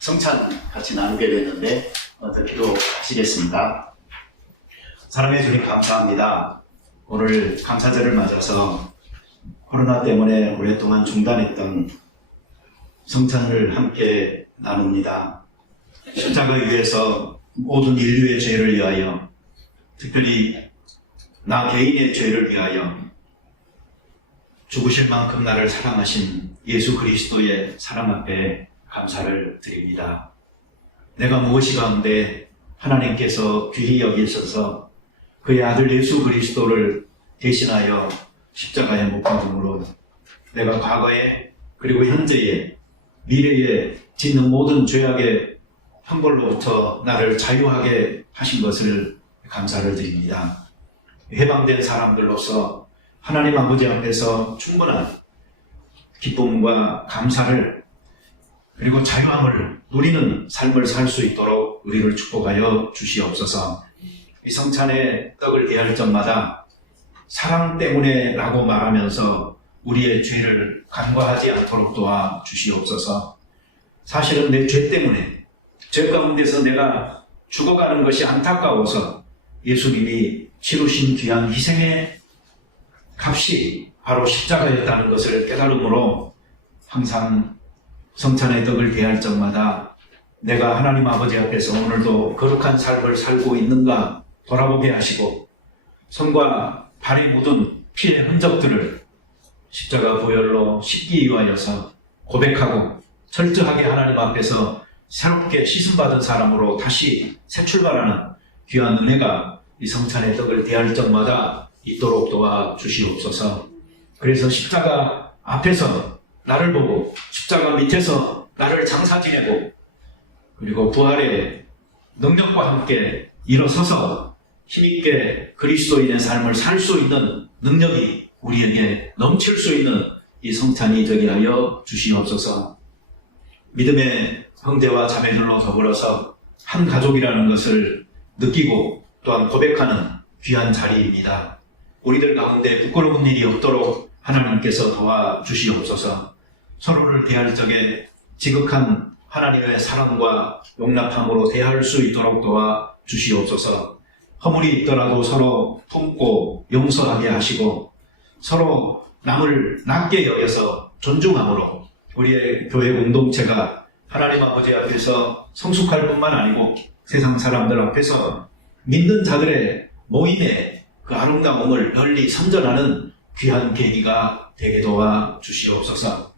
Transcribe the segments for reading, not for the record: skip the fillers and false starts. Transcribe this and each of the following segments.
성찬 같이 나누게 됐는데 기도하시겠습니다. 사랑해 주님 감사합니다. 오늘 감사절을 맞아서 코로나 때문에 오랫동안 중단했던 성찬을 함께 나눕니다. 십자가 위에서 모든 인류의 죄를 위하여, 특별히 나 개인의 죄를 위하여 죽으실 만큼 나를 사랑하신 예수 그리스도의 사랑 앞에 감사를 드립니다. 내가 무엇이 가운데 하나님께서 귀히 여기셔서 그의 아들 예수 그리스도를 대신하여 십자가에 못 박음으로 내가 과거에 그리고 현재에 미래에 짓는 모든 죄악의 형벌로부터 나를 자유하게 하신 것을 감사를 드립니다. 해방된 사람들로서 하나님 아버지 앞에서 충분한 기쁨과 감사를 그리고 자유함을 누리는 삶을 살 수 있도록 우리를 축복하여 주시옵소서. 이 성찬의 떡을 대할 적마다 사랑 때문에 라고 말하면서 우리의 죄를 간과하지 않도록 도와 주시옵소서. 사실은 내 죄 때문에, 죄 가운데서 내가 죽어가는 것이 안타까워서 예수님이 치루신 귀한 희생의 값이 바로 십자가였다는 것을 깨달음으로 항상 성찬의 떡을 대할 적마다 내가 하나님 아버지 앞에서 오늘도 거룩한 삶을 살고 있는가 돌아보게 하시고, 손과 발에 묻은 피의 흔적들을 십자가 보혈로 씻기 위하여서 고백하고 철저하게 하나님 앞에서 새롭게 씻음받은 사람으로 다시 새 출발하는 귀한 은혜가 이 성찬의 떡을 대할 적마다 있도록 도와 주시옵소서. 그래서 십자가 앞에서 나를 보고 십자가 밑에서 나를 장사 지내고 그리고 부활의 능력과 함께 일어서서 힘있게 그리스도인의 삶을 살 수 있는 능력이 우리에게 넘칠 수 있는 이 성찬이 되게 하여 주시옵소서. 믿음의 형제와 자매들로 더불어서 한 가족이라는 것을 느끼고 또한 고백하는 귀한 자리입니다. 우리들 가운데 부끄러운 일이 없도록 하나님께서 도와주시옵소서. 서로를 대할 적에 지극한 하나님의 사랑과 용납함으로 대할 수 있도록 도와주시옵소서. 허물이 있더라도 서로 품고 용서하게 하시고 서로 남을 낮게 여겨서 존중함으로 우리의 교회 공동체가 하나님 아버지 앞에서 성숙할 뿐만 아니고 세상 사람들 앞에서 믿는 자들의 모임의 그 아름다움을 널리 선전하는 귀한 계기가 되게 도와 주시옵소서.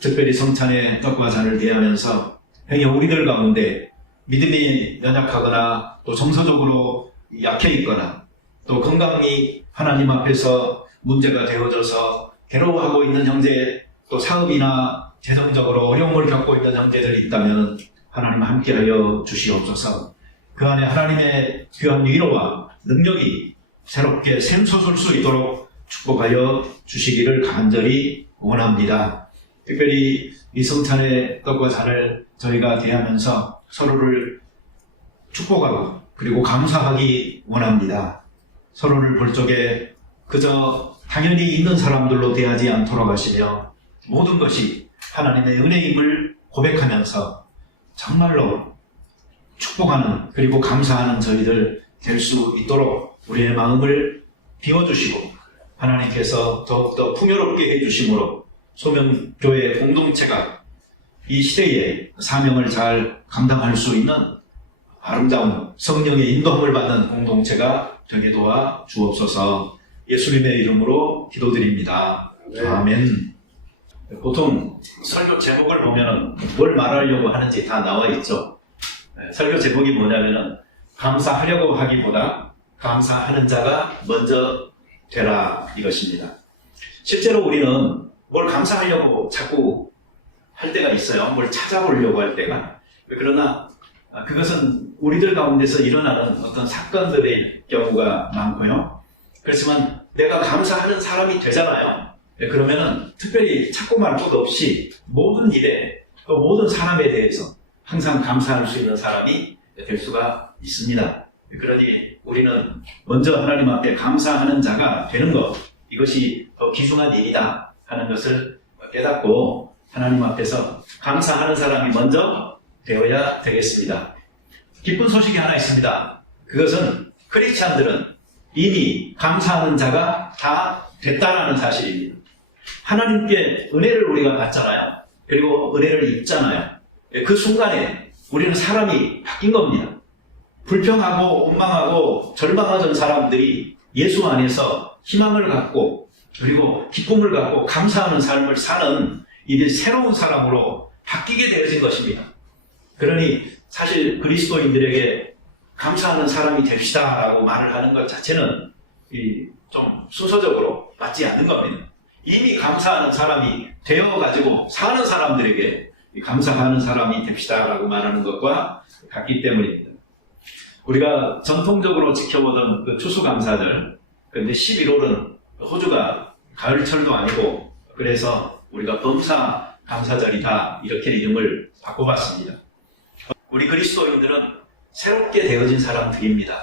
특별히 성찬의 떡과 잔을 대하면서 행여 우리들 가운데 믿음이 연약하거나 또 정서적으로 약해 있거나 또 건강이 하나님 앞에서 문제가 되어져서 괴로워하고 있는 형제, 또 사업이나 재정적으로 어려움을 겪고 있는 형제들이 있다면 하나님 함께하여 주시옵소서. 그 안에 하나님의 귀한 위로와 능력이 새롭게 샘솟을 수 있도록 축복하여 주시기를 간절히 원합니다. 특별히 이 성찬의 떡과 잔을 저희가 대하면서 서로를 축복하고 그리고 감사하기 원합니다. 서로를 볼 적에 그저 당연히 있는 사람들로 대하지 않도록 하시며 모든 것이 하나님의 은혜임을 고백하면서 정말로 축복하는 그리고 감사하는 저희들 될 수 있도록 우리의 마음을 비워주시고 하나님께서 더욱더 풍요롭게 해주심으로 소명교회 공동체가 이 시대의 사명을 잘 감당할 수 있는 아름다운 성령의 인도함을 받는 공동체가 되게 도와 주옵소서. 예수님의 이름으로 기도드립니다. 네. 아멘. 보통 설교 제목을 보면 뭘 말하려고 하는지 다 나와 있죠. 설교 제목이 뭐냐면은 감사하려고 하기보다 감사하는 자가 먼저 되라 이것입니다. 실제로 우리는 뭘 감사하려고 자꾸 할 때가 있어요. 뭘 찾아보려고 할 때가. 그러나 그것은 우리들 가운데서 일어나는 어떤 사건들의 경우가 많고요. 그렇지만 내가 감사하는 사람이 되잖아요. 그러면은 특별히 찾고 말 것 없이 모든 일에 또 모든 사람에 대해서 항상 감사할 수 있는 사람이 될 수가 있습니다. 그러니 우리는 먼저 하나님 앞에 감사하는 자가 되는 것, 이것이 더 귀중한 일이다 하는 것을 깨닫고 하나님 앞에서 감사하는 사람이 먼저 되어야 되겠습니다. 기쁜 소식이 하나 있습니다. 그것은 크리스찬들은 이미 감사하는 자가 다 됐다라는 사실입니다. 하나님께 은혜를 우리가 받잖아요. 그리고 은혜를 입잖아요. 그 순간에 우리는 사람이 바뀐 겁니다. 불평하고 원망하고 절망하던 사람들이 예수 안에서 희망을 갖고 그리고 기쁨을 갖고 감사하는 삶을 사는 이제 새로운 사람으로 바뀌게 되어진 것입니다. 그러니 사실 그리스도인들에게 감사하는 사람이 됩시다라고 말을 하는 것 자체는 좀 순서적으로 맞지 않는 겁니다. 이미 감사하는 사람이 되어가지고 사는 사람들에게 감사하는 사람이 됩시다라고 말하는 것과 같기 때문입니다. 우리가 전통적으로 지켜보던 그 추수감사절, 그런데 11월은 호주가 가을철도 아니고 그래서 우리가 범사 감사절이다 이렇게 이름을 바꿔봤습니다. 우리 그리스도인들은 새롭게 되어진 사람들입니다.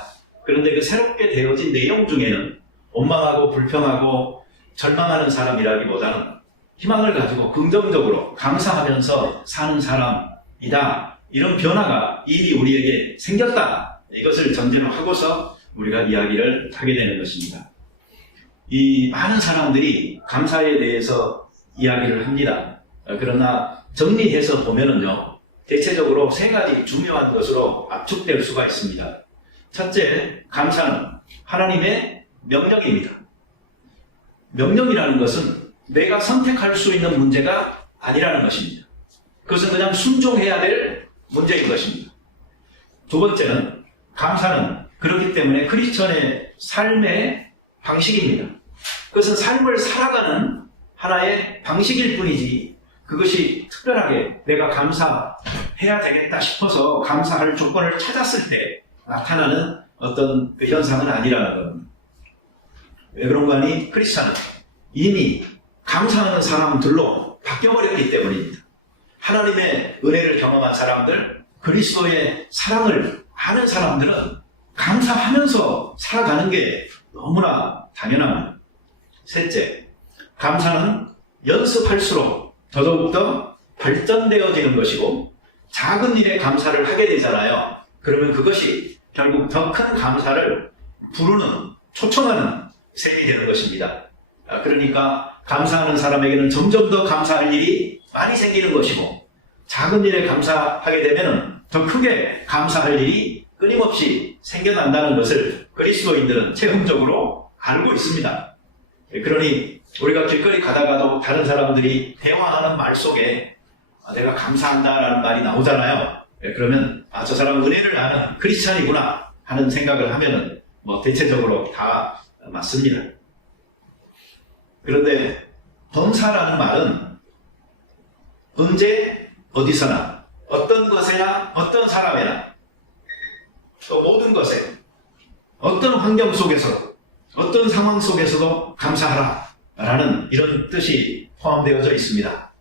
그런데 그 새롭게 되어진 내용 중에는 원망하고 불평하고 절망하는 사람이라기보다는 희망을 가지고 긍정적으로 감사하면서 사는 사람이다. 이런 변화가 이미 우리에게 생겼다. 이것을 전제로 하고서 우리가 이야기를 하게 되는 것입니다. 이 많은 사람들이 감사에 대해서 이야기를 합니다. 그러나 정리해서 보면은요, 대체적으로 세 가지 중요한 것으로 압축될 수가 있습니다. 첫째, 감사는 하나님의 명령입니다. 명령이라는 것은 내가 선택할 수 있는 문제가 아니라는 것입니다. 그것은 그냥 순종해야 될 문제인 것입니다. 두 번째는 감사는 그렇기 때문에 크리스천의 삶의 방식입니다. 그것은 삶을 살아가는 하나의 방식일 뿐이지 그것이 특별하게 내가 감사해야 되겠다 싶어서 감사할 조건을 찾았을 때 나타나는 어떤 그 현상은 아니라는 겁니다. 왜 그런가 하니 크리스찬은 이미 감사하는 사람들로 바뀌어버렸기 때문입니다. 하나님의 은혜를 경험한 사람들, 그리스도의 사랑을 아는 사람들은 감사하면서 살아가는 게 너무나 당연합니다. 셋째, 감사는 연습할수록 더더욱더 발전되어지는 것이고 작은 일에 감사를 하게 되잖아요. 그러면 그것이 결국 더 큰 감사를 부르는, 초청하는 셈이 되는 것입니다. 그러니까 감사하는 사람에게는 점점 더 감사할 일이 많이 생기는 것이고 작은 일에 감사하게 되면 더 크게 감사할 일이 끊임없이 생겨난다는 것을 그리스도인들은 체험적으로 알고 있습니다. 그러니 우리가 길거리 가다가도 다른 사람들이 대화하는 말 속에 내가 감사한다라는 말이 나오잖아요. 그러면 저 사람은 은혜를 아는 크리스찬이구나 하는 생각을 하면은 대체적으로 다 맞습니다. 그런데 범사라는 말은 언제 어디서나 어떤 것에나 어떤 사람에나 또 모든 것에 어떤 환경 속에서 어떤 상황 속에서도 감사하라 라는 이런 뜻이 포함되어져 있습니다.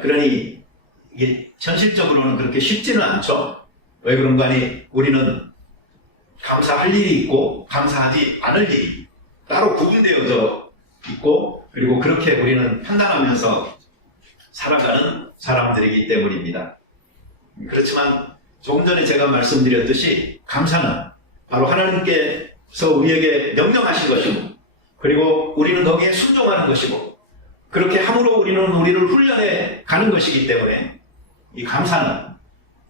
그러니 이게 현실적으로는 그렇게 쉽지는 않죠. 왜 그런가 하니 우리는 감사할 일이 있고 감사하지 않을 일이 따로 구분되어져 있고 그리고 그렇게 우리는 판단하면서 살아가는 사람들이기 때문입니다. 그렇지만 조금 전에 제가 말씀드렸듯이 감사는 바로 하나님께서 우리에게 명령하신 것이고 그리고 우리는 거기에 순종하는 것이고 그렇게 함으로 우리는 우리를 훈련해 가는 것이기 때문에 이 감사는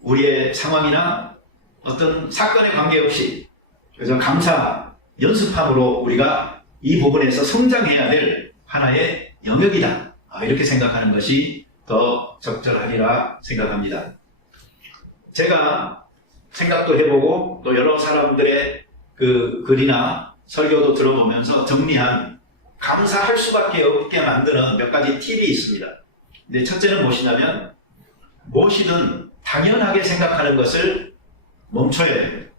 우리의 상황이나 어떤 사건에 관계없이 그래서 감사 연습함으로 우리가 이 부분에서 성장해야 될 하나의 영역이다. 이렇게 생각하는 것이 더 적절하리라 생각합니다. 제가 생각도 해보고 또 여러 사람들의 그 글이나 설교도 들어보면서 정리한 감사할 수밖에 없게 만드는 몇 가지 팁이 있습니다. 근데 첫째는 무엇이냐면 무엇이든 당연하게 생각하는 것을 멈춰야 됩니다.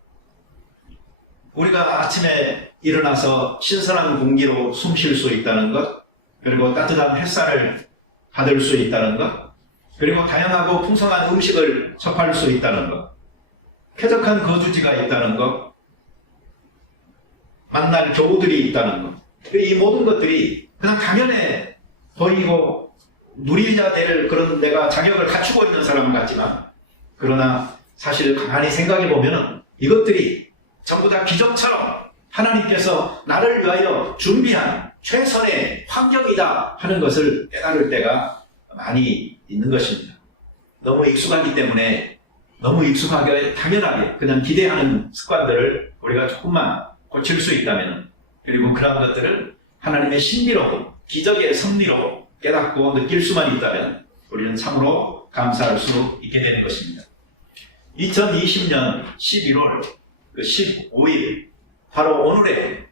우리가 아침에 일어나서 신선한 공기로 숨 쉴 수 있다는 것, 그리고 따뜻한 햇살을 받을 수 있다는 것, 그리고 다양하고 풍성한 음식을 접할 수 있다는 것, 쾌적한 거주지가 있다는 것, 만날 교우들이 있다는 것, 이 모든 것들이 그냥 당연해 보이고 누려야 될 그런 내가 자격을 갖추고 있는 사람 같지만 그러나 사실 가만히 생각해 보면 이것들이 전부 다 기적처럼 하나님께서 나를 위하여 준비한 최선의 환경이다 하는 것을 깨달을 때가 많이 있는 것입니다. 너무 익숙하기 때문에 너무 익숙하게 당연하게 그냥 기대하는 습관들을 우리가 조금만 고칠 수 있다면, 그리고 그러한 것들을 하나님의 신비로 기적의 섭리로 깨닫고 느낄 수만 있다면 우리는 참으로 감사할 수 있게 되는 것입니다. 2020년 11월 15일 바로 오늘의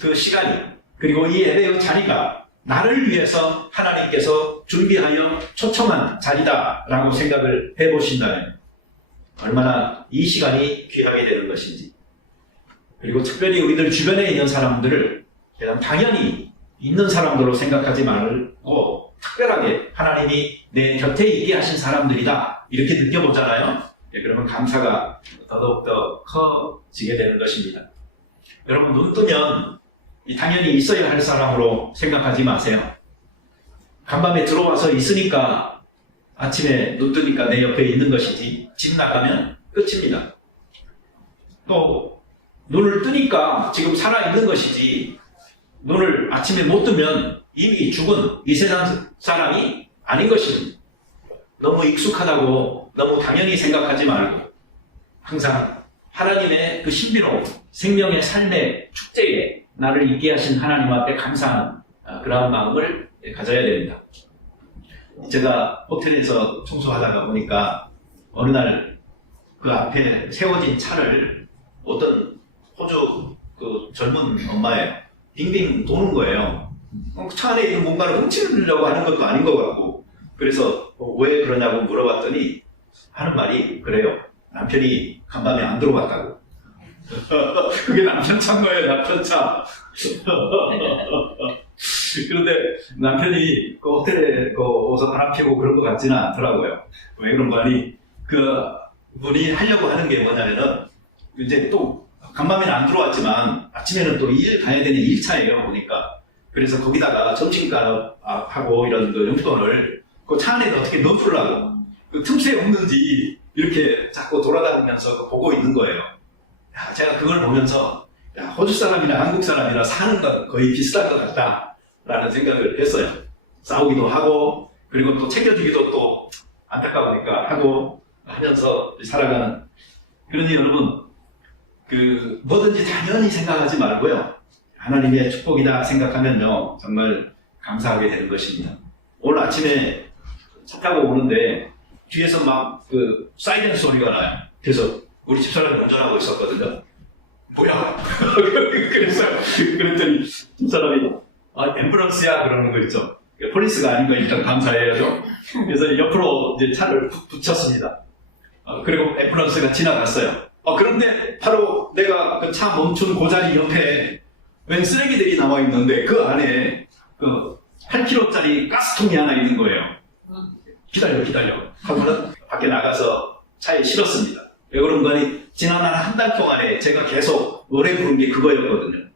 그 시간이, 그리고 이 예배의 자리가 나를 위해서 하나님께서 준비하여 초청한 자리다라고 생각을 해보신다면 얼마나 이 시간이 귀하게 되는 것인지, 그리고 특별히 우리들 주변에 있는 사람들을 그냥 당연히 있는 사람들로 생각하지 말고 특별하게 하나님이 내 곁에 있게 하신 사람들이다 이렇게 느껴보잖아요. 그러면 감사가 더더욱더 커지게 되는 것입니다. 여러분, 눈 뜨면 당연히 있어야 할 사람으로 생각하지 마세요. 간밤에 들어와서 있으니까 아침에 눈 뜨니까 내 옆에 있는 것이지, 집 나가면 끝입니다. 또 눈을 뜨니까 지금 살아있는 것이지, 눈을 아침에 못 뜨면 이미 죽은 이 세상 사람이 아닌 것입니다. 너무 익숙하다고 너무 당연히 생각하지 말고 항상 하나님의 그 신비로운 생명의 삶의 축제에 나를 있게 하신 하나님 앞에 감사하는 그러한 마음을 가져야 됩니다. 제가 호텔에서 청소하다가 보니까 어느 날 그 앞에 세워진 차를 어떤 호주 그 젊은 엄마예요. 빙빙 도는 거예요. 차 안에 있는 뭔가를 훔치려고 하는 것도 아닌 것 같고, 그래서 왜 그러냐고 물어봤더니 하는 말이 그래요. 남편이 간밤에 안 들어갔다고. 그게 남편 차인 거예요, 남편 차. 그런데 남편이 그 호텔에 어서 바람 피우고 그런 것 같지는 않더라고요. 왜 그런 말이, 그 분이 하려고 하는 게 뭐냐면은, 이제 또 간밤에는 안 들어왔지만 아침에는 또 일 가야 되는 1차예요, 보니까. 그래서 거기다가 점심값하고 이런 그 용돈을 그 차 안에 어떻게 넣어주려고 그 틈새 없는지 이렇게 자꾸 돌아다니면서 보고 있는 거예요. 야, 제가 그걸 보면서 야, 호주 사람이나 한국 사람이나 사는 건 거의 비슷한 것 같다라는 생각을 했어요. 싸우기도 하고, 그리고 또 챙겨주기도 또 안타까우니까 하고 하면서 살아가는. 그러니 여러분, 그 뭐든지 당연히 생각하지 말고요, 하나님의 축복이다 생각하면요 정말 감사하게 되는 것입니다. 오늘 아침에 차 타고 오는데 뒤에서 막 그 사이렌 소리가 나요. 그래서 우리 집사람이 운전하고 있었거든요. 뭐야? 그랬더니 집사람이 앰뷸런스야 그러는 거 있죠. 폴리스가 아닌 거 일단 감사해야죠. 그래서 옆으로 이제 차를 붙였습니다. 그리고 앰뷸런스가 지나갔어요. 그런데 바로 내가 그 차 멈춘 그 자리 옆에 웬 쓰레기들이 나와 있는데 그 안에 그 8kg짜리 가스통이 하나 있는 거예요. 기다려 하고는 밖에 나가서 차에 실었습니다. 왜 그런 거니, 지난 한 달 동안에 제가 계속 노래 부른 게 그거였거든요.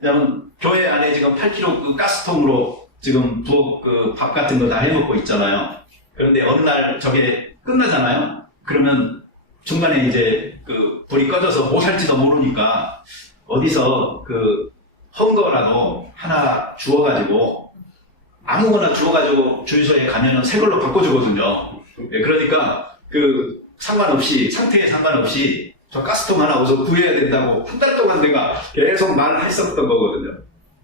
그냥 교회 안에 지금 8kg 그 가스통으로 지금 그 밥 같은 거 다 해먹고 있잖아요. 그런데 어느 날 저게 끝나잖아요. 그러면 중간에 이제 그 불이 꺼져서 뭐 살지도 모르니까 어디서 그 헝거라도 하나 주워가지고, 아무거나 주워가지고 주유소에 가면은 새 걸로 바꿔주거든요. 그러니까 그 상관없이, 상태에 상관없이 저 가스통 하나 어서 구해야 된다고 한 달 동안 내가 계속 말을 했었던 거거든요.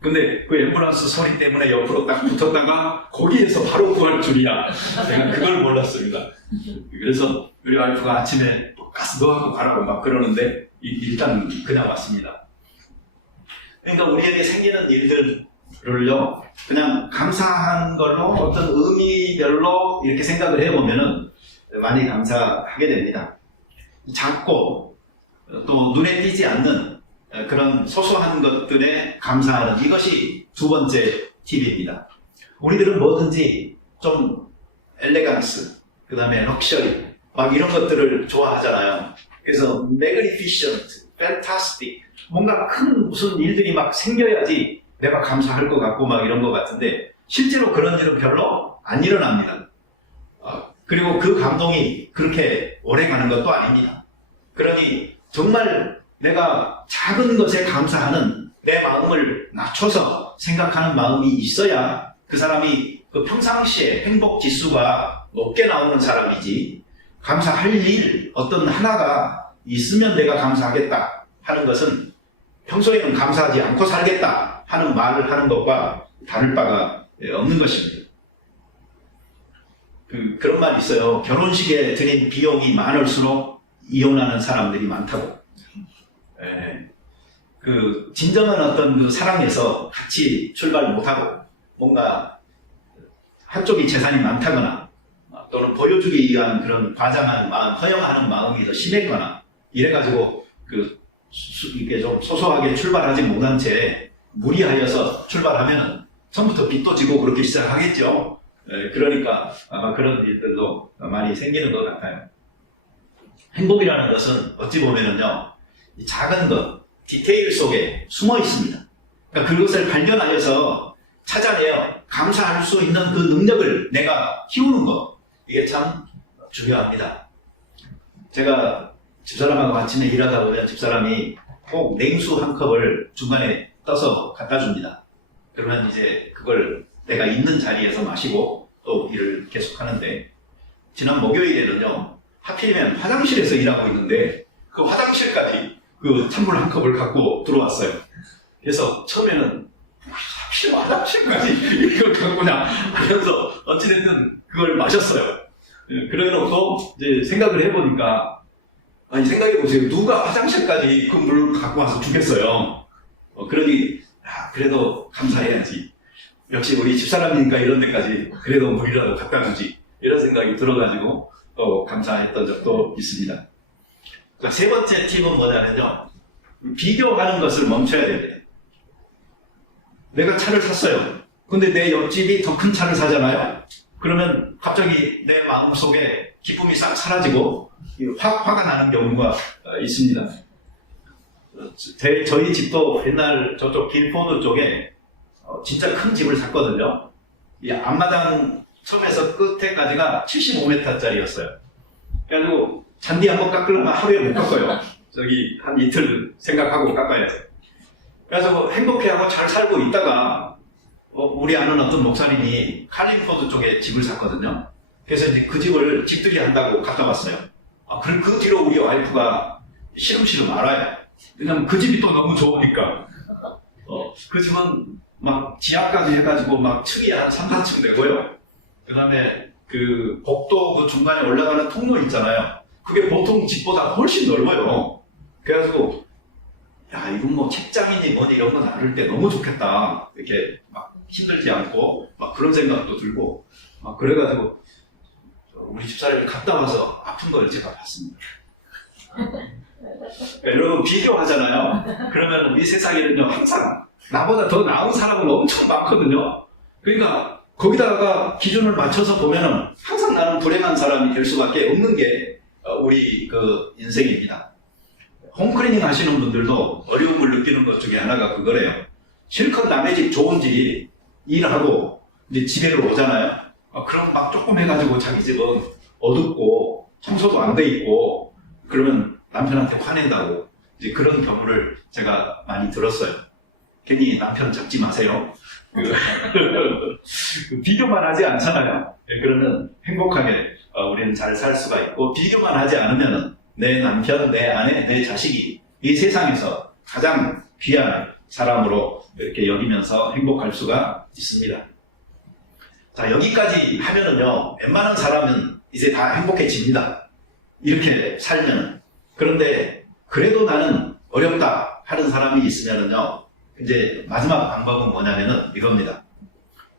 근데 그 앰뷸런스 소리 때문에 옆으로 딱 붙었다가 거기에서 바로 구할 줄이야. 제가 그걸 몰랐습니다. 그래서 우리 와이프가 아침에 가스 넣어갖고 가라고 막 그러는데 일단 그냥 왔습니다. 그러니까 우리에게 생기는 일들을요 그냥 감사한 걸로 어떤 의미별로 이렇게 생각을 해보면은 많이 감사하게 됩니다. 작고 또 눈에 띄지 않는 그런 소소한 것들에 감사하는, 이것이 두 번째 팁입니다. 우리들은 뭐든지 좀 엘레강스, 그 다음에 럭셔리 막 이런 것들을 좋아하잖아요. 그래서 magnificent, fantastic, 뭔가 큰 무슨 일들이 막 생겨야지 내가 감사할 것 같고 막 이런 것 같은데 실제로 그런 일은 별로 안 일어납니다. 그리고 그 감동이 그렇게 오래 가는 것도 아닙니다. 그러니 정말 내가 작은 것에 감사하는 내 마음을 낮춰서 생각하는 마음이 있어야 그 사람이 그 평상시에 행복 지수가 높게 나오는 사람이지, 감사할 일 어떤 하나가 있으면 내가 감사하겠다 하는 것은 평소에는 감사하지 않고 살겠다 하는 말을 하는 것과 다를 바가 없는 것입니다. 그런 말이 있어요. 결혼식에 드린 비용이 많을수록 이혼하는 사람들이 많다고. 진정한 어떤 그 사랑에서 같이 출발 못하고 뭔가 한쪽이 재산이 많다거나 또는 보여주기 위한 그런 과장한 마음, 허영하는 마음이 더 심했거나 이래가지고 이게 좀 소소하게 출발하지 못한 채 무리하여서 출발하면 처음부터 빚도 지고 그렇게 시작하겠죠. 그러니까 아마 그런 일들도 많이 생기는 것 같아요. 행복이라는 것은 어찌 보면은요, 이 작은 것, 디테일 속에 숨어 있습니다. 그러니까 그것을 발견하여서 찾아내어 감사할 수 있는 그 능력을 내가 키우는 것, 이게 참 중요합니다. 제가 집사람하고 아침에 일하다 보면 집사람이 꼭 냉수 한 컵을 중간에 떠서 갖다 줍니다. 그러면 이제 그걸 내가 있는 자리에서 마시고 또 일을 계속 하는데, 지난 목요일에는요, 하필이면 화장실에서 일하고 있는데 그 화장실까지 그 찬물 한 컵을 갖고 들어왔어요. 그래서 처음에는 하필 화장실까지 이걸 갖고냐 하면서 어찌됐든 그걸 마셨어요. 그래놓고 이제 생각을 해보니까, 아니 생각해보세요. 누가 화장실까지 그 물을 갖고 와서 주겠어요. 그러니 그래도 감사해야지. 역시 우리 집사람이니까 이런 데까지 그래도 물이라도 갖다 주지, 이런 생각이 들어가지고 또 감사했던 적도 있습니다. 세 번째 팁은 뭐냐면요, 비교하는 것을 멈춰야 됩니다. 내가 차를 샀어요. 근데 내 옆집이 더 큰 차를 사잖아요. 그러면 갑자기 내 마음속에 기쁨이 싹 사라지고 화가 나는 경우가 있습니다. 저희 집도 옛날 저쪽 길포드 쪽에 진짜 큰 집을 샀거든요. 이 앞마당 처음에서 끝에까지가 75m짜리였어요. 그래가지고 잔디 한번 깎으려면 하루에 못 깎아요. 저기 한 이틀 생각하고 깎아야죠. 그래서 행복해하고 잘 살고 있다가 우리 아는 어떤 목사님이 칼링포드 쪽에 집을 샀거든요. 그래서 이제 그 집을 집들이 한다고 갔다 왔어요. 그 뒤로 우리 와이프가 시름시름 알아요. 왜냐면 그 집이 또 너무 좋으니까. 그 집은 막 지하까지 해가지고 막 층이 한 3, 4층 되고요. 그 다음에 그 복도 그 중간에 올라가는 통로 있잖아요. 그게 보통 집보다 훨씬 넓어요. 그래가지고 야, 이건 뭐 책장이니 뭐니 이런 거 나눌 때 너무 좋겠다. 이렇게 막 힘들지 않고 막 그런 생각도 들고 막 그래가지고 우리 집사람이 갔다 와서 아픈 걸 제가 봤습니다. 여러분 비교하잖아요. 그러면 이 세상에는요, 항상 나보다 더 나은 사람은 엄청 많거든요. 그러니까 거기다가 기준을 맞춰서 보면은 항상 나는 불행한 사람이 될 수밖에 없는 게 우리 그 인생입니다. 홈클리닝 하시는 분들도 어려움을 느끼는 것 중에 하나가 그거래요. 실컷 남의 집 좋은 집 일하고 이제 집에로 오잖아요. 그럼 막 조금 해가지고 자기 집은 어둡고 청소도 안 돼 있고 그러면 남편한테 화낸다고, 이제 그런 경우를 제가 많이 들었어요. 괜히 남편 잡지 마세요. 비교만 하지 않잖아요. 그러면 행복하게 우리는 잘 살 수가 있고, 비교만 하지 않으면 내 남편, 내 아내, 내 자식이 이 세상에서 가장 귀한 사람으로 이렇게 여기면서 행복할 수가 있습니다. 자, 여기까지 하면은요, 웬만한 사람은 이제 다 행복해집니다. 이렇게 살면은. 그런데 그래도 나는 어렵다 하는 사람이 있으면은요, 이제 마지막 방법은 뭐냐면은 이겁니다.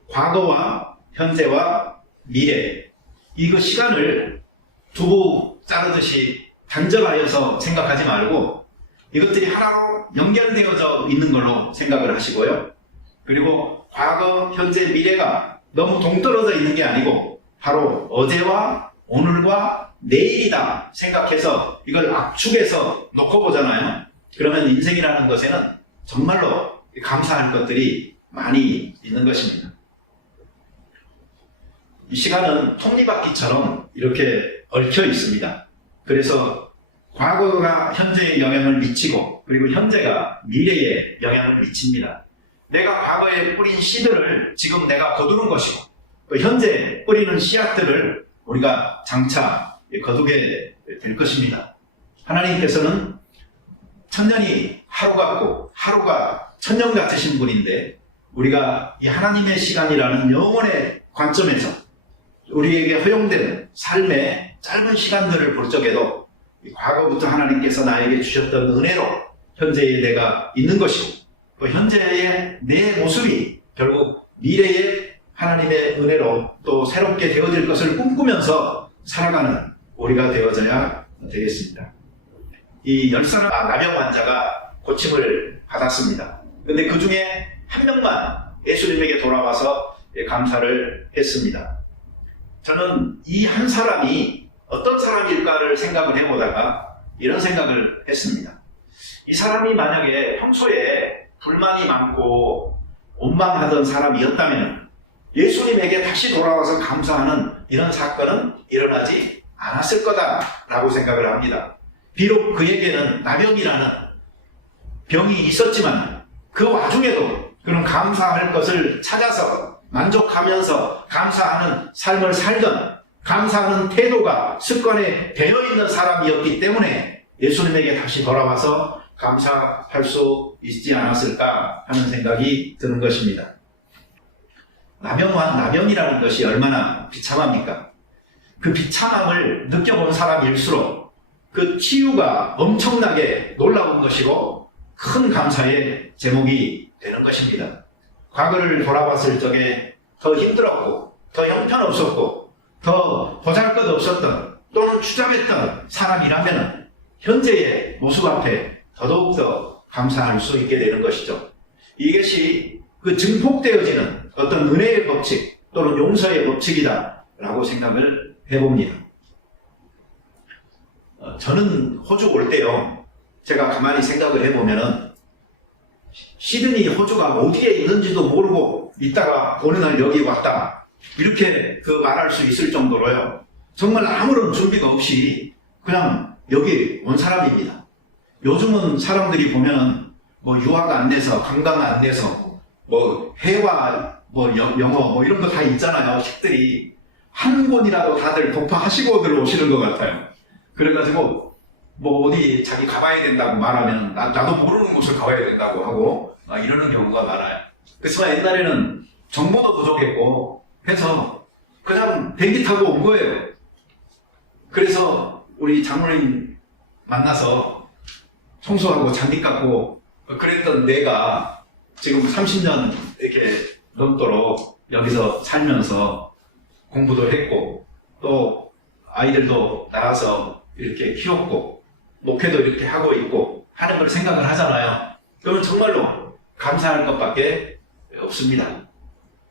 과거와 현재와 미래, 이거 시간을 두부 자르듯이 단정하여서 생각하지 말고 이것들이 하나로 연결되어져 있는 걸로 생각을 하시고요. 그리고 과거, 현재, 미래가 너무 동떨어져 있는 게 아니고 바로 어제와 오늘과 내일이다 생각해서 이걸 압축해서 놓고 보잖아요. 그러면 인생이라는 것에는 정말로 감사할 것들이 많이 있는 것입니다. 이 시간은 톱니바퀴처럼 이렇게 얽혀 있습니다. 그래서 과거가 현재에 영향을 미치고 그리고 현재가 미래에 영향을 미칩니다. 내가 과거에 뿌린 씨들을 지금 내가 거두는 것이고 또 현재 뿌리는 씨앗들을 우리가 장차 거두게 될 것입니다. 하나님께서는 천년이 하루 같고 하루가 천년 같으신 분인데 우리가 이 하나님의 시간이라는 영원의 관점에서 우리에게 허용되는 삶의 짧은 시간들을 볼 적에도 과거부터 하나님께서 나에게 주셨던 은혜로 현재의 내가 있는 것이고 또 현재의 내 모습이 결국 미래의 하나님의 은혜로 또 새롭게 되어질 것을 꿈꾸면서 살아가는 우리가 되어져야 되겠습니다. 이 열사람 나병 환자가 고침을 받았습니다. 근데 그 중에 한 명만 예수님에게 돌아와서 감사를 했습니다. 저는 이 한 사람이 어떤 사람일까를 생각을 해보다가 이런 생각을 했습니다. 이 사람이 만약에 평소에 불만이 많고 원망하던 사람이었다면 예수님에게 다시 돌아와서 감사하는 이런 사건은 일어나지 않았을 거다라고 생각을 합니다. 비록 그에게는 나병이라는 병이 있었지만 그 와중에도 그런 감사할 것을 찾아서 만족하면서 감사하는 삶을 살던 감사하는 태도가 습관에 되어 있는 사람이었기 때문에 예수님에게 다시 돌아와서 감사할 수 있지 않았을까 하는 생각이 드는 것입니다. 나병이라는 것이 얼마나 비참합니까? 그 비참함을 느껴본 사람일수록 그 치유가 엄청나게 놀라운 것이고 큰 감사의 제목이 되는 것입니다. 과거를 돌아봤을 적에 더 힘들었고 더 형편없었고 더 보잘것없었던 또는 추잡했던 사람이라면 현재의 모습 앞에 더더욱더 감사할 수 있게 되는 것이죠. 이것이 그 증폭되어지는 어떤 은혜의 법칙 또는 용서의 법칙이다 라고 생각을 해봅니다. 저는 호주 올 때요, 제가 가만히 생각을 해보면은 시드니 호주가 어디에 있는지도 모르고 있다가 어느 날 여기 왔다 이렇게 말할 수 있을 정도로요, 정말 아무런 준비가 없이 그냥 여기 온 사람입니다. 요즘은 사람들이 보면은 뭐 유학 안내서, 관광 안내서, 뭐 회화, 뭐 영어 뭐 이런 거 다 있잖아요. 책들이 한 권이라도 다들 독파하시고들 오시는 것 같아요. 그래가지고 뭐 어디 자기 가봐야 된다고 말하면 나도 모르는 곳을 가봐야 된다고 하고 이러는 경우가 많아요. 그렇지만 옛날에는 정보도 부족했고 해서 그냥 비행기 타고 온 거예요. 그래서 우리 장로님 만나서 청소하고 잔디 깎고 그랬던 내가 지금 30년 이렇게 넘도록 여기서 살면서 공부도 했고 또 아이들도 낳아서 이렇게 키웠고 목회도 이렇게 하고 있고 하는 걸 생각을 하잖아요. 그러면 정말로 감사할 것밖에 없습니다.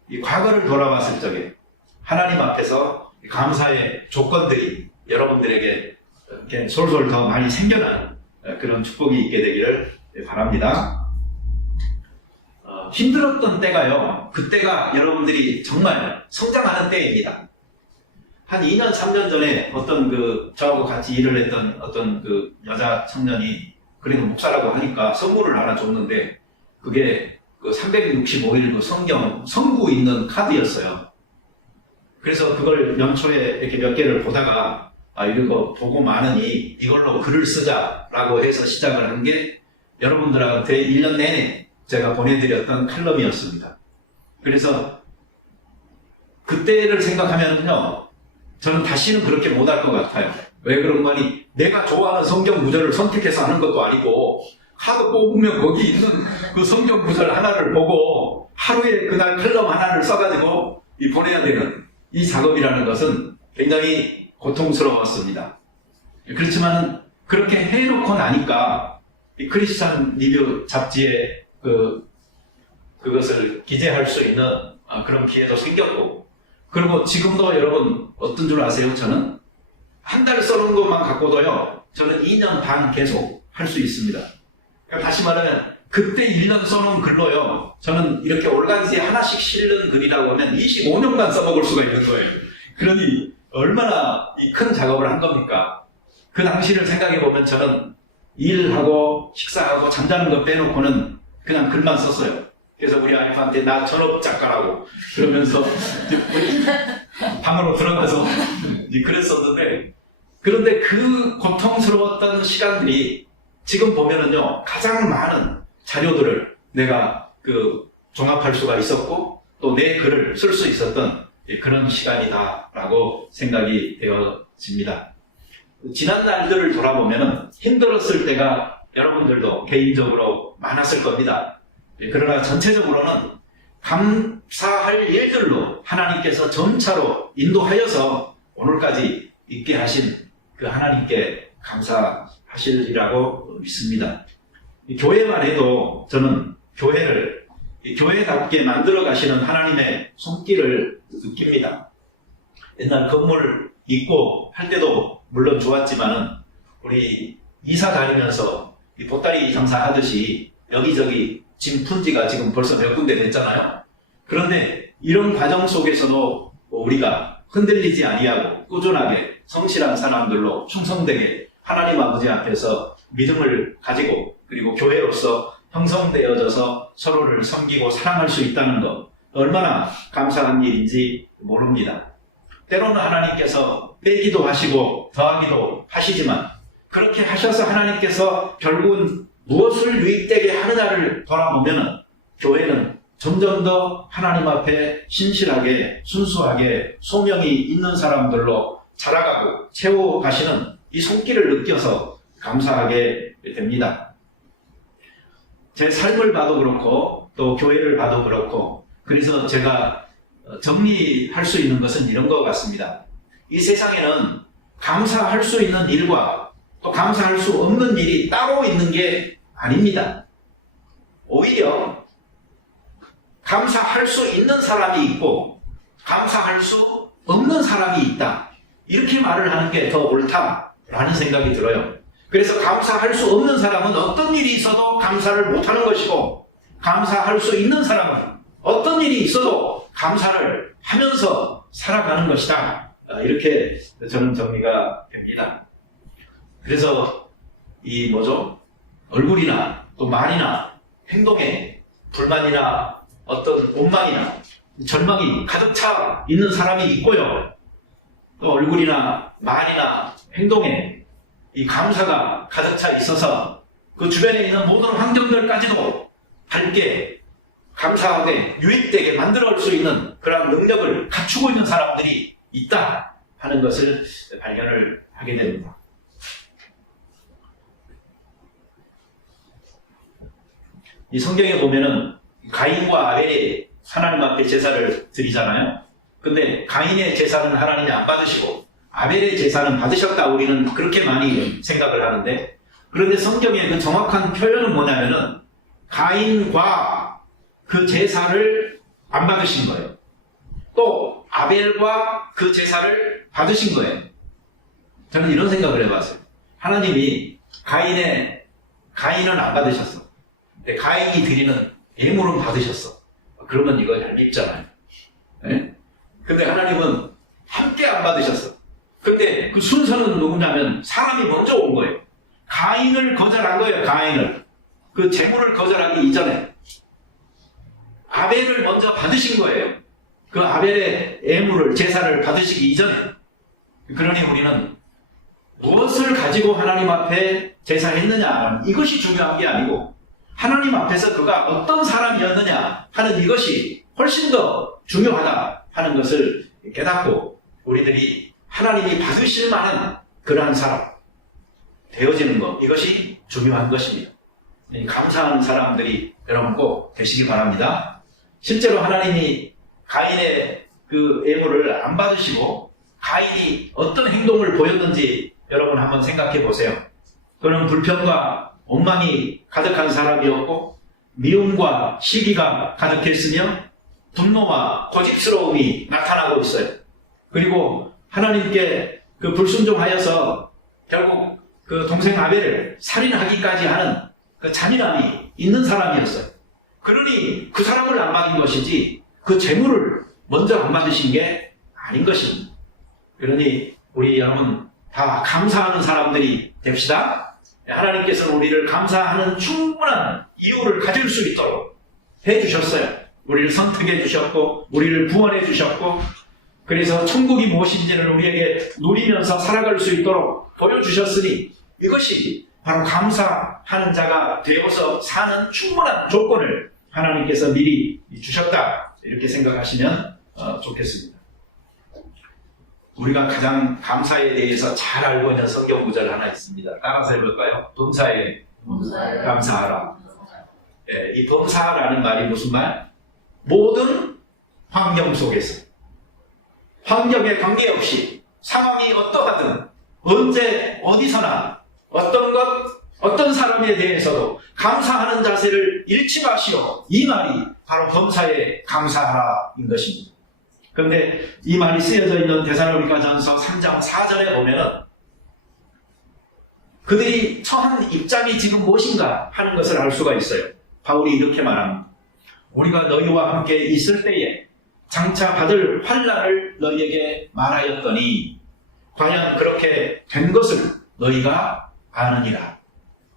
이 과거를 돌아봤을 적에 하나님 앞에서 감사의 조건들이 여러분들에게 이렇게 솔솔 더 많이 생겨나는 그런 축복이 있게 되기를 바랍니다. 힘들었던 때가요, 그때가 여러분들이 정말 성장하는 때입니다. 한 2년, 3년 전에 어떤 저하고 같이 일을 했던 어떤 여자 청년이 그래도 목사라고 하니까 선물을 하나 줬는데 그게 365일 성경, 성구 있는 카드였어요. 그래서 그걸 연초에 이렇게 몇 개를 보다가 이거 보고 많으니 이걸로 글을 쓰자라고 해서 시작을 한 게 여러분들한테 1년 내내 제가 보내드렸던 칼럼이었습니다. 그래서 그때를 생각하면요, 저는 다시는 그렇게 못할 것 같아요. 왜 그런 거니? 내가 좋아하는 성경 구절을 선택해서 하는 것도 아니고 카드 뽑으면 거기 있는 그 성경 구절 하나를 보고 하루에 그날 칼럼 하나를 써가지고 보내야 되는 이 작업이라는 것은 굉장히 고통스러웠습니다. 그렇지만 그렇게 해놓고 나니까 이 크리스찬 리뷰 잡지에 그것을 기재할 수 있는 그런 기회도 생겼고, 그리고 지금도 여러분 어떤 줄 아세요? 저는 한 달 써놓은 것만 갖고도요, 저는 2년 반 계속 할 수 있습니다. 그러니까 다시 말하면 그때 1년 써놓은 글로요, 저는 이렇게 올간지에 하나씩 실는 글이라고 하면 25년간 써먹을 수가 있는 거예요. 그러니 얼마나 이 큰 작업을 한 겁니까? 그 당시를 생각해 보면 저는 일하고 식사하고 잠자는 거 빼놓고는 그냥 글만 썼어요. 그래서 우리 와이프한테 나 전업 작가라고 그러면서 방으로 들어가서 그랬었는데, 그런데 그 고통스러웠던 시간들이 지금 보면은요, 가장 많은 자료들을 내가 종합할 수가 있었고 또 내 글을 쓸 수 있었던 그런 시간이다라고 생각이 되어집니다. 지난 날들을 돌아보면 힘들었을 때가 여러분들도 개인적으로 많았을 겁니다. 그러나 전체적으로는 감사할 일들로 하나님께서 전차로 인도하여서 오늘까지 있게 하신 그 하나님께 감사하시리라고 믿습니다. 교회만 해도 저는 교회를 교회답게 만들어 가시는 하나님의 손길을 느낍니다. 옛날 건물 있고 할 때도 물론 좋았지만은 우리 이사 다니면서 이 보따리 장사 하듯이 여기저기 짐 품지가 지금 벌써 몇 군데 됐잖아요. 그런데 이런 과정 속에서도 우리가 흔들리지 아니하고 꾸준하게 성실한 사람들로 충성되게 하나님 아버지 앞에서 믿음을 가지고 그리고 교회로서 형성되어져서 서로를 섬기고 사랑할 수 있다는 것, 얼마나 감사한 일인지 모릅니다. 때로는 하나님께서 빼기도 하시고 더하기도 하시지만 그렇게 하셔서 하나님께서 결국은 무엇을 유익되게 하느냐를 돌아보면 교회는 점점 더 하나님 앞에 신실하게 순수하게 소명이 있는 사람들로 자라가고 채워가시는 이 손길을 느껴서 감사하게 됩니다. 제 삶을 봐도 그렇고 또 교회를 봐도 그렇고, 그래서 제가 정리할 수 있는 것은 이런 것 같습니다. 이 세상에는 감사할 수 있는 일과 또 감사할 수 없는 일이 따로 있는 게 아닙니다. 오히려 감사할 수 있는 사람이 있고 감사할 수 없는 사람이 있다, 이렇게 말을 하는 게 더 옳다라는 생각이 들어요. 그래서 감사할 수 없는 사람은 어떤 일이 있어도 감사를 못하는 것이고, 감사할 수 있는 사람은 어떤 일이 있어도 감사를 하면서 살아가는 것이다, 이렇게 저는 정리가 됩니다. 그래서 얼굴이나 또 말이나 행동에 불만이나 어떤 원망이나 절망이 가득 차 있는 사람이 있고요, 또 얼굴이나 말이나 행동에 이 감사가 가득 차 있어서 그 주변에 있는 모든 환경들까지도 밝게 감사하게 유익되게 만들어갈 수 있는 그런 능력을 갖추고 있는 사람들이 있다 하는 것을 발견을 하게 됩니다. 이 성경에 보면은 가인과 아벨이 하나님 앞에 제사를 드리잖아요. 근데 가인의 제사는 하나님이 안 받으시고 아벨의 제사는 받으셨다, 우리는 그렇게 많이 생각을 하는데, 그런데 성경의 그 정확한 표현은 뭐냐면은 가인과 그 제사를 안 받으신 거예요. 또 아벨과 그 제사를 받으신 거예요. 저는 이런 생각을 해봤어요. 하나님이 가인은 안 받으셨어. 근데 가인이 드리는 예물은 받으셨어. 그러면 이거 얄밉잖아요. 네? 근데 하나님은 함께 안 받으셨어. 근데 그 순서는 누구냐면 사람이 먼저 온 거예요. 가인을 거절한 거예요. 가인을. 그 제물을 거절하기 이전에 아벨을 먼저 받으신 거예요. 그 아벨의 예물을, 제사를 받으시기 이전에. 그러니 우리는 무엇을 가지고 하나님 앞에 제사했느냐, 이것이 중요한 게 아니고 하나님 앞에서 그가 어떤 사람이었느냐 하는 이것이 훨씬 더 중요하다 하는 것을 깨닫고 우리들이 하나님이 받으실 만한 그러한 사람 되어지는 것, 이것이 중요한 것입니다. 감사하는 사람들이 여러분 꼭 되시기 바랍니다. 실제로 하나님이 가인의 그 예물을 안 받으시고 가인이 어떤 행동을 보였는지 여러분 한번 생각해 보세요. 그는 불평과 원망이 가득한 사람이었고 미움과 시기가 가득했으며 분노와 고집스러움이 나타나고 있어요. 그리고 하나님께 그 불순종하여서 결국 그 동생 아벨을 살인하기까지 하는 그 잔인함이 있는 사람이었어요. 그러니 그 사람을 안 받은 것이지 그 재물을 먼저 안 받으신 게 아닌 것입니다. 그러니 우리 여러분 다 감사하는 사람들이 됩시다. 하나님께서는 우리를 감사하는 충분한 이유를 가질 수 있도록 해주셨어요. 우리를 선택해 주셨고 우리를 구원해 주셨고 그래서 천국이 무엇인지를 우리에게 누리면서 살아갈 수 있도록 보여주셨으니 이것이 바로 감사하는 자가 되어서 사는 충분한 조건을 하나님께서 미리 주셨다 이렇게 생각하시면 좋겠습니다. 우리가 가장 감사에 대해서 잘 알고 있는 성경 구절 하나 있습니다. 따라서 해볼까요? 범사에 감사하라. 예, 이 범사라는 말이 무슨 말? 모든 환경 속에서 환경에 관계없이 상황이 어떠하든 언제 어디서나 어떤 것 어떤 사람에 대해서도 감사하는 자세를 잃지 마시오. 이 말이 바로 범사에 감사하라인 것입니다. 그런데 이 말이 쓰여져 있는 데살로니가전서 3장 4절에 보면은 그들이 처한 입장이 지금 무엇인가 하는 것을 알 수가 있어요. 바울이 이렇게 말합니다. 우리가 너희와 함께 있을 때에 장차 받을 환난을 너희에게 말하였더니 과연 그렇게 된 것을 너희가 아느니라.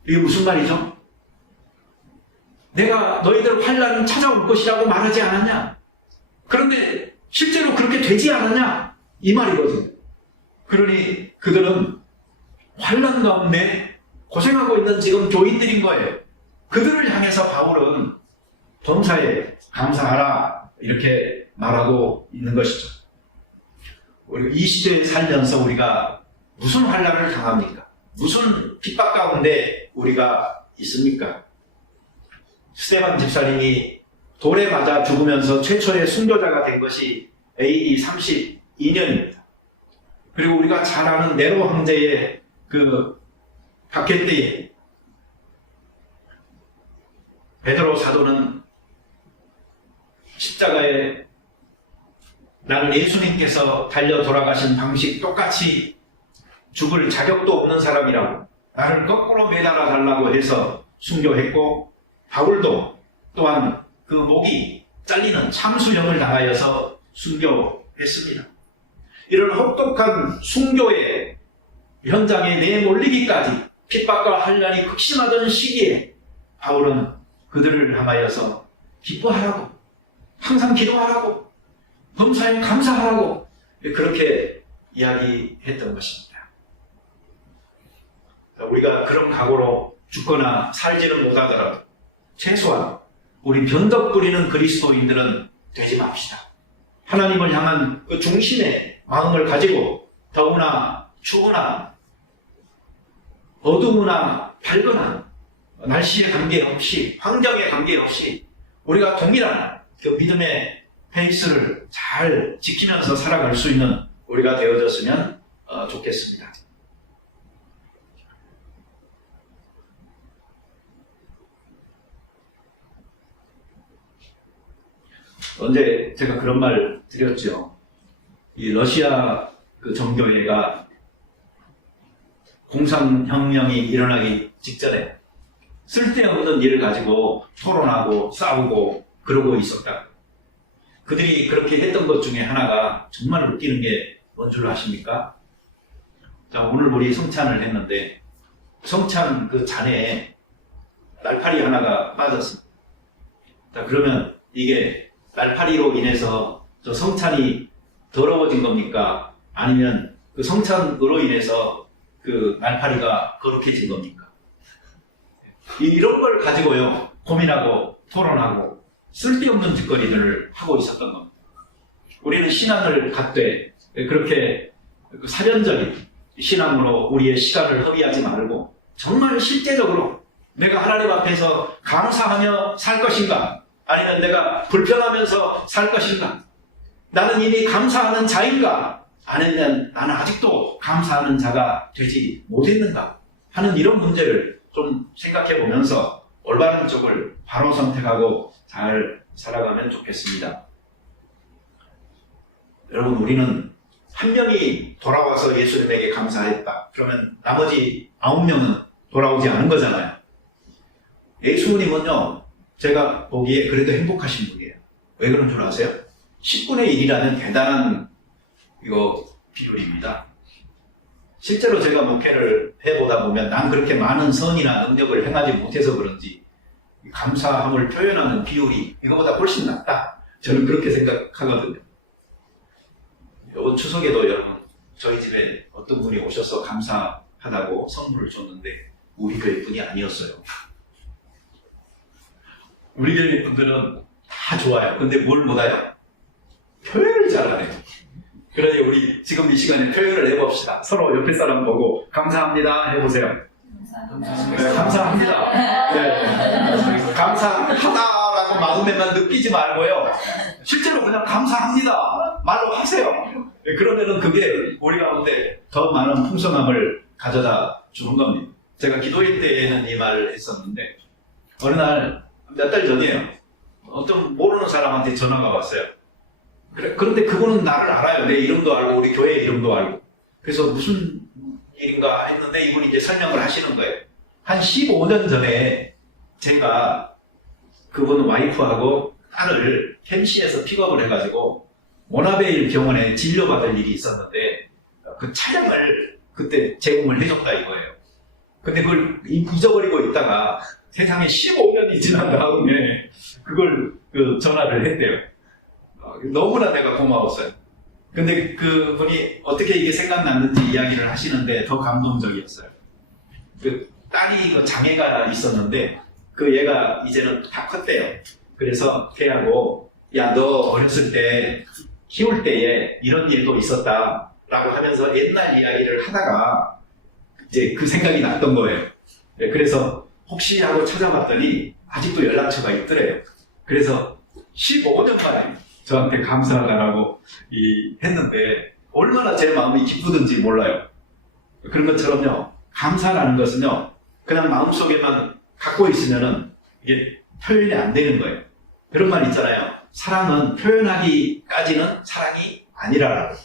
이게 무슨 말이죠? 내가 너희들 환난은 찾아올 것이라고 말하지 않았냐? 그런데 실제로 그렇게 되지 않았냐? 이 말이거든요. 그러니 그들은 환난 가운데 고생하고 있는 지금 교인들인 거예요. 그들을 향해서 바울은 범사에 감사하라 이렇게 말하고 있는 것이죠. 우리가 이 시대에 살면서 우리가 무슨 환난을 당합니까? 무슨 핍박 가운데 우리가 있습니까? 스데반 집사님이 돌에 맞아 죽으면서 최초의 순교자가 된 것이 AD 32년입니다. 그리고 우리가 잘 아는 네로 황제의 그 박해 때에 베드로 사도는 십자가에 나는 예수님께서 달려 돌아가신 방식 똑같이 죽을 자격도 없는 사람이라고 나를 거꾸로 매달아 달라고 해서 순교했고 바울도 또한 그 목이 잘리는 참수형을 당하여서 순교했습니다. 이런 혹독한 순교의 현장에 내몰리기까지 핍박과 환난이 극심하던 시기에 바울은 그들을 향하여서 기뻐하라고 항상 기도하라고 범사에 감사하라고 그렇게 이야기했던 것입니다. 우리가 그런 각오로 죽거나 살지는 못하더라도 최소한 우리 변덕 부리는 그리스도인들은 되지 맙시다. 하나님을 향한 그 중심의 마음을 가지고 더우나 추우나 어두우나 밝으나 날씨에 관계없이 환경에 관계없이 우리가 동일한 그 믿음의 페이스를 잘 지키면서 살아갈 수 있는 우리가 되어졌으면 좋겠습니다. 언제 제가 그런 말 드렸죠. 이 러시아 그 정교회가 공산혁명이 일어나기 직전에 쓸데없는 일을 가지고 토론하고 싸우고 그러고 있었다. 그들이 그렇게 했던 것 중에 하나가 정말 웃기는 게 뭔 줄 아십니까? 자, 오늘 우리 성찬을 했는데 성찬 그 잔에 날파리 하나가 빠졌습니다. 자, 그러면 이게 날파리로 인해서 저 성찬이 더러워진 겁니까? 아니면 그 성찬으로 인해서 그 날파리가 거룩해진 겁니까? 이런 걸 가지고요 고민하고 토론하고 쓸데없는 짓거리들을 하고 있었던 겁니다. 우리는 신앙을 갖되 그렇게 사변적인 신앙으로 우리의 시간을 허비하지 말고 정말 실제적으로 내가 하나님 앞에서 감사하며 살 것인가? 아니면 내가 불평하면서 살 것인가? 나는 이미 감사하는 자인가? 아니면 나는 아직도 감사하는 자가 되지 못했는가? 하는 이런 문제를 좀 생각해 보면서 올바른 쪽을 바로 선택하고 잘 살아가면 좋겠습니다. 여러분, 우리는 한 명이 돌아와서 예수님에게 감사했다. 그러면 나머지 9명은 돌아오지 않은 거잖아요. 예수님은요, 제가 보기에 그래도 행복하신 분이에요. 왜 그런 줄 아세요? 10분의 1이라는 대단한 비율입니다. 실제로 제가 목회를 해보다 보면 난 그렇게 많은 선이나 능력을 행하지 못해서 그런지 감사함을 표현하는 비율이 이거보다 훨씬 낫다. 저는 그렇게 생각하거든요. 이번 추석에도 여러분 저희 집에 어떤 분이 오셔서 감사하다고 선물을 줬는데 우리 교회 분이 아니었어요. 우리 교회 분들은 다 좋아요. 근데 뭘 못해요? 표현을 잘하네요. 그러니 우리 지금 이 시간에 표현을 해봅시다. 서로 옆에 사람 보고 감사합니다 해보세요. 네, 감사합니다. 네. 감사하다라고 마음에만 느끼지 말고요. 실제로 그냥 감사합니다 말로 하세요. 네, 그러면은 그게 우리 가운데 더 많은 풍성함을 가져다 주는 겁니다. 제가 기도회 때에는 이 말을 했었는데 어느 날 몇 달 전이에요. 어떤 모르는 사람한테 전화가 왔어요. 그런데 그분은 나를 알아요. 내 이름도 알고 우리 교회 이름도 알고. 그래서 무슨 일인가 했는데 이분이 이제 설명을 하시는 거예요. 한 15년 전에 제가 그분 와이프하고 딸을 캠시에서 픽업을 해가지고 모나베일 병원에 진료받을 일이 있었는데 그 차량을 그때 제공을 해줬다 이거예요. 근데 그걸 잊어버리고 있다가 세상에 15년이 지난 다음에 그걸 전화를 했대요. 너무나 내가 고마웠어요. 근데 그분이 어떻게 이게 생각났는지 이야기를 하시는데 더 감동적이었어요. 그 딸이 장애가 있었는데 그 얘가 이제는 다 컸대요. 그래서 걔하고 야 너 어렸을 때 키울 때에 이런 일도 있었다 라고 하면서 옛날 이야기를 하다가 이제 그 생각이 났던 거예요. 네, 그래서 혹시 하고 찾아봤더니 아직도 연락처가 있더래요. 그래서 15년 만에 저한테 감사하다라고 했는데 얼마나 제 마음이 기쁘든지 몰라요. 그런 것처럼요, 감사라는 것은요, 그냥 마음속에만 갖고 있으면은 이게 표현이 안 되는 거예요. 그런 말 있잖아요. 사랑은 표현하기까지는 사랑이 아니라라고.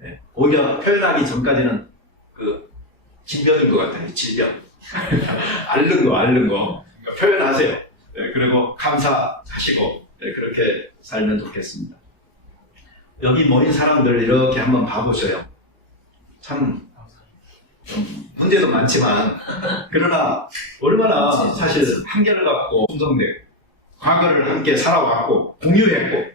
네. 오히려 표현하기 전까지는 그 질병인 것 같아요. 질병. 앓는 거. 그러니까 표현하세요. 네, 그리고 감사하시고 네, 그렇게 살면 좋겠습니다. 여기 모인 사람들 이렇게 한번 봐보셔요. 참 문제도 많지만 그러나 얼마나 사실 한결 같고 충성되고 과거를 함께 살아왔고 공유했고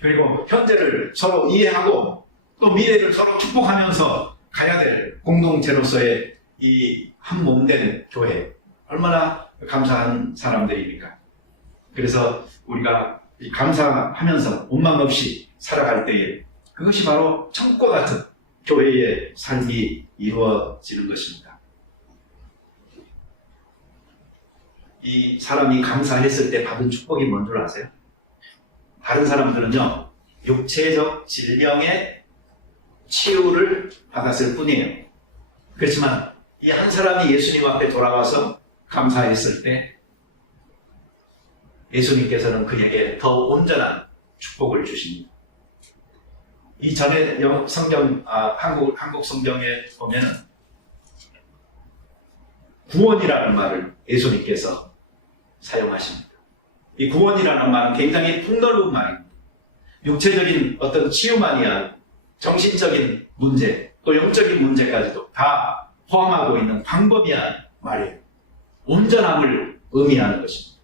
그리고 현재를 서로 이해하고 또 미래를 서로 축복하면서 가야 될 공동체로서의 이 한 몸된 교회 얼마나 감사한 사람들입니까? 그래서 우리가 감사하면서 원망 없이 살아갈 때에 그것이 바로 천국과 같은 교회의 삶이 이루어지는 것입니다. 이 사람이 감사했을 때 받은 축복이 뭔 줄 아세요? 다른 사람들은요, 육체적 질병의 치유를 받았을 뿐이에요. 그렇지만 이 한 사람이 예수님 앞에 돌아와서 감사했을 때 예수님께서는 그에게 더 온전한 축복을 주십니다. 이전에 성경, 한국 성경에 보면은 구원이라는 말을 예수님께서 사용하십니다. 이 구원이라는 말은 굉장히 폭넓은 말입니다. 육체적인 어떤 치유만이 아니라 정신적인 문제, 또 영적인 문제까지도 다 포함하고 있는 광범위한 말이에요. 온전함을 의미하는 것입니다.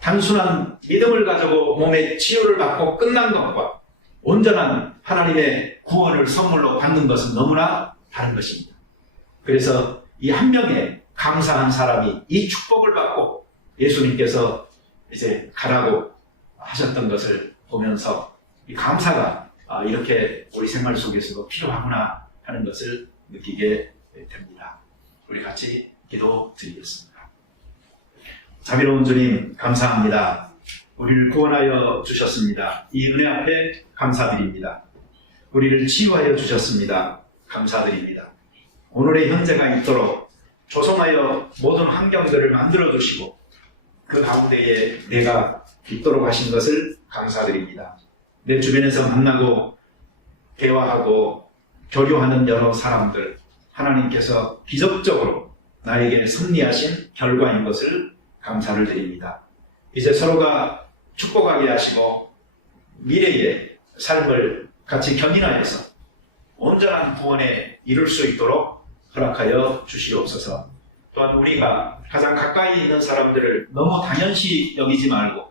단순한 믿음을 가지고 몸의 치유를 받고 끝난 것과 온전한 하나님의 구원을 선물로 받는 것은 너무나 다른 것입니다. 그래서 이 한 명의 감사한 사람이 이 축복을 받고 예수님께서 이제 가라고 하셨던 것을 보면서 이 감사가 이렇게 우리 생활 속에서도 필요하구나 하는 것을 느끼게 됩니다. 우리 같이 기도드리겠습니다. 자비로운 주님, 감사합니다. 우리를 구원하여 주셨습니다. 이 은혜 앞에 감사드립니다. 우리를 치유하여 주셨습니다. 감사드립니다. 오늘의 현재가 있도록 조성하여 모든 환경들을 만들어 주시고 그 가운데에 내가 있도록 하신 것을 감사드립니다. 내 주변에서 만나고 대화하고 교류하는 여러 사람들, 하나님께서 기적적으로 나에게 섭리하신 결과인 것을 감사를 드립니다. 이제 서로가 축복하게 하시고 미래의 삶을 같이 견인하여서 온전한 구원에 이룰 수 있도록 허락하여 주시옵소서. 또한 우리가 가장 가까이 있는 사람들을 너무 당연시 여기지 말고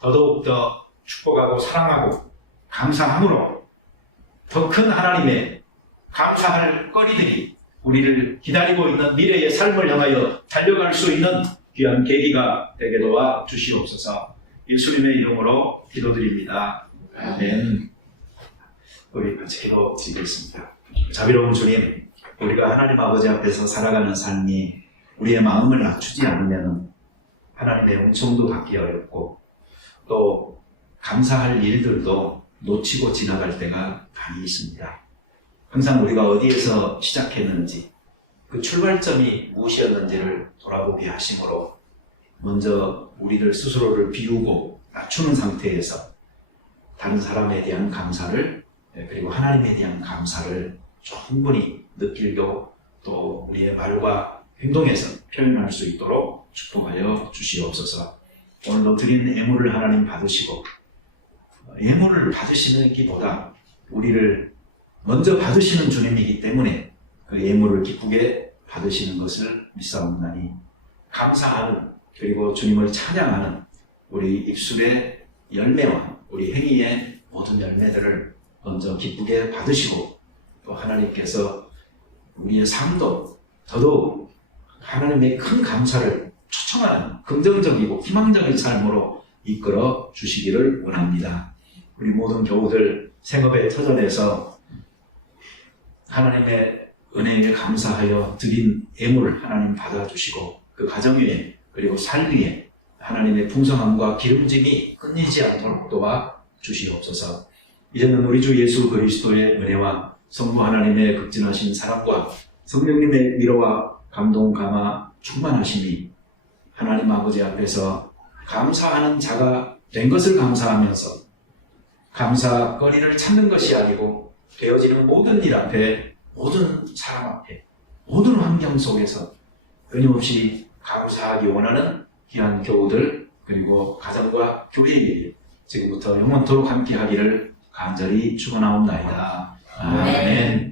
더더욱더 축복하고 사랑하고 감사함으로 더 큰 하나님의 감사할 거리들이 우리를 기다리고 있는 미래의 삶을 향하여 달려갈 수 있는 귀한 계기가 되게 도와 주시옵소서. 예수님의 이름으로 기도드립니다. 아멘. 우리 같이 기도 드리겠습니다. 자비로운 주님, 우리가 하나님 아버지 앞에서 살아가는 삶이 우리의 마음을 낮추지 않으면 하나님의 은총도 받기 어렵고 또 감사할 일들도 놓치고 지나갈 때가 많이 있습니다. 항상 우리가 어디에서 시작했는지 그 출발점이 무엇이었는지를 돌아보게 하심으로 먼저 우리들 스스로를 비우고 낮추는 상태에서 다른 사람에 대한 감사를 그리고 하나님에 대한 감사를 충분히 느끼고 또 우리의 말과 행동에서 표현할 수 있도록 축복하여 주시옵소서. 오늘도 드린 예물을 하나님 받으시고 예물을 받으시기보다 우리를 먼저 받으시는 주님이기 때문에 그 예물을 기쁘게 받으시는 것을 믿사옵나니 감사하는 그리고 주님을 찬양하는 우리 입술의 열매와 우리 행위의 모든 열매들을 먼저 기쁘게 받으시고 또 하나님께서 우리의 삶도 더더욱 하나님의 큰 감사를 초청하는 긍정적이고 희망적인 삶으로 이끌어 주시기를 원합니다. 우리 모든 교우들 생업의 터전에서 하나님의 은혜에 감사하여 드린 예물을 하나님 받아주시고 그 가정 위에 그리고 삶 위에 하나님의 풍성함과 기름짐이 끊이지 않도록 도와 주시옵소서. 이제는 우리 주 예수 그리스도의 은혜와 성부 하나님의 극진하신 사랑과 성령님의 위로와 감동 감화 충만하심이 하나님 아버지 앞에서 감사하는 자가 된 것을 감사하면서 감사거리를 찾는 것이 아니고 되어지는 모든 일 앞에 모든 사람 앞에 모든 환경 속에서 끊임없이 감사하기 원하는 귀한 교우들 그리고 가정과 교회의 일 지금부터 영원토록 함께 하기를 간절히 축원하옵나이다. 아멘.